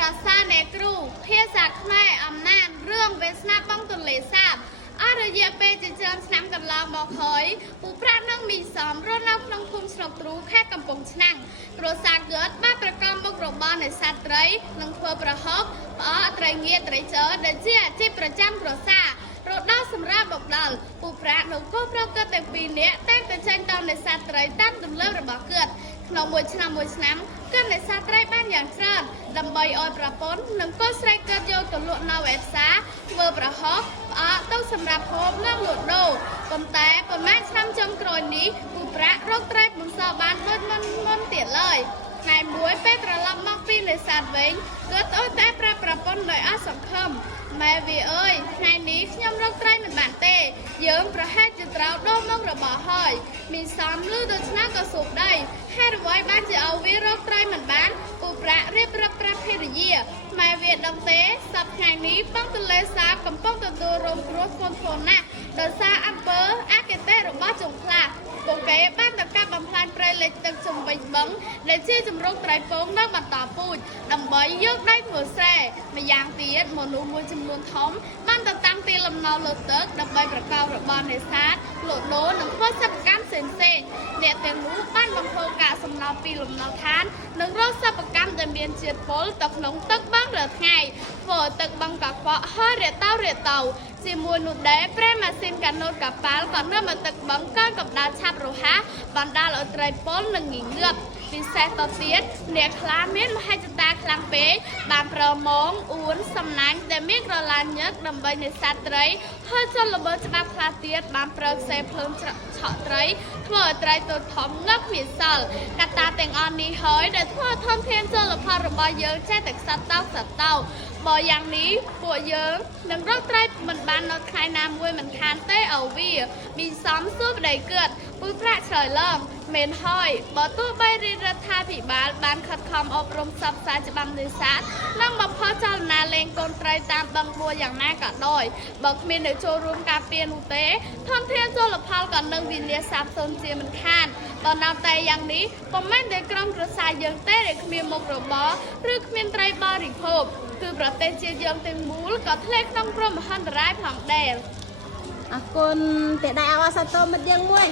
ប្រសាអ្នកគ្រូភាសាខ្មែរអំណាចរឿងវាសនាបងទន្លេសាបអររយៈពេលជាច្រើនឆ្នាំកន្លងមកហើយពូប្រាក់នឹងមីសំរស់នៅក្នុងភូមិស្រុកទ្រូខេត្តកំពង់ឆ្នាំងគ្រួសារគាត់បានប្រកបមុខរបរនេសាទត្រីនិងធ្វើប្រហុកផ្អកត្រីងៀតត្រីចើដែលជាអាជីពប្រចាំគ្រួសាររត់ដល់សម្រាប់បបដល់ពូប្រាក់និងកូនប្រុសគាត់ទាំងពីរនាក់តែងតែចេញទៅនេសាទត្រីតាមទម្លាប់របស់គាត់ក្នុងមួយឆ្នាំគាត់នេសាទត្រីបានយ៉ាងច្រើនដើម្បីឲ្យប្រពន្ធនិងកូនស្រីគាត់យកទៅលក់នៅឯផ្សារធ្វើប្រហុកផ្អកទៅសម្រាប់ហូបនិងលក់ដូរប៉ុន្តែប្រហែលឆ្នាំចុងក្រោយនេះពូប្រាក់រកត្រីមិនសូវបានដូចមុនទៀតឡើយថ្ងៃមួយពេលត្រឡប់មកពីនេសាទវិញគាត់អើតែប្រាប់ប្រពន្ធដោយអស់សង្ឃឹមម៉ែវាអើយថ្ងៃនេះខ្ញុំរកត្រីមិនបានទេយើងប្រហែលជាត្រូវដូរមុខរបស់ហើយមានសំលឺដូច្នេះក៏សួរដីហេតុអ្វីបានជាឲ្យវារកត្រីមិនបានពូប្រាក់រៀបរាប់ប្រាប់ភរិយាម៉ែវាដឹងទេសប្តាហ៍ថ្ងៃនេះបងទន្លេសាបកំពុងទទួលរងគ្រោះធ្ងន់ធ្ងរណាស់ដោយសារអំពើអកតេរបស់ជនខ្លាពួកគេបានទៅកាប់បំផ្លាញព្រៃលិចទឹកជុំវិញបឹងដែលជាជំរកត្រីពងនៅបន្តពូជដើម្បីយកដីធ្វើស្រែម្យ៉ាងទៀតមនុស្សមួយចំនួនធំបានទៅតាំងទីលំនៅលើទឹកដើម្បីប្រកបរបរនេសាទលក់ដូរនិងធ្វើសិប្បកម្មផ្សេងៗអ្នកទាំងនោះបានបង្ខំកាកសំណល់ពីលំនៅឋាននិងរកសិប្បកម្មដែលមានជាតិពុលទៅក្នុងទឹកបឹងរាល់ថ្ងៃធ្វើឲ្យទឹកបឹងកខ្វក់ហើយរាតៅជាមួយនោះដែរប្រេម៉ាស៊ីនកាណូតកប៉ាល់ក៏នៅមកទឹកបឹងកើនកម្ដៅឆាប់រហ័សបណ្ដាលឲ្យត្រីពុលនិងងាយងើបពិសេសទៅទៀតអ្នកខ្លះមានមហិច្ឆតាខ្លាំងពេកបានប្រមងអួនសំណាញ់ដែលមានក្រឡាញឹកដើម្បីនេសាទត្រីហើយចុះល្មើសច្បាប់ខ្លះទៀតបានប្រើខ្សែភ្លើងឆក់ត្រីធ្វើឲ្យត្រីតូចធំងឹកមានសល់កត្តាទាំងអស់នេះហើយដែលធ្វើឲ្យធនធានជលផលរបស់យើងចេះតែខ្សត់តោបើយ៉ាងនេះពួកយើងនឹងរកត្រីមិនបាននៅថ្ងៃណាមួយមិនខានទេអូវាមានសំសួរប្តីគាត់ពូប្រាក់ឆ្លើយឡើងមែនហើយបើទោះបីរដ្ឋាភិបាលបានខិតខំអប់រំផ្សព្វផ្សាយច្បាប់នេសាទនិងបំផុសចលនាលេងកូនត្រីតាមបឹងបួយ៉ាងណាក៏ដោយបើគ្មានអ្នកចូលរួមការពារនោះទេធនធានជលផលក៏នឹងវិនាសសាបសូន្យជាមិនខានបើនៅតែយ៉ាងនេះពុំមែនតែក្រុមគ្រួសារយើងទេដែលគ្មានមុខរបរឬគ្មានត្រីបរិភោគគឺប្រទេសជាយើងទាំងមូលក៏ធ្លាក់ក្នុងគ្រោះមហន្តរាយផងដែរអរគុណតែដែរអរសាទរមិត្តយើងមួយ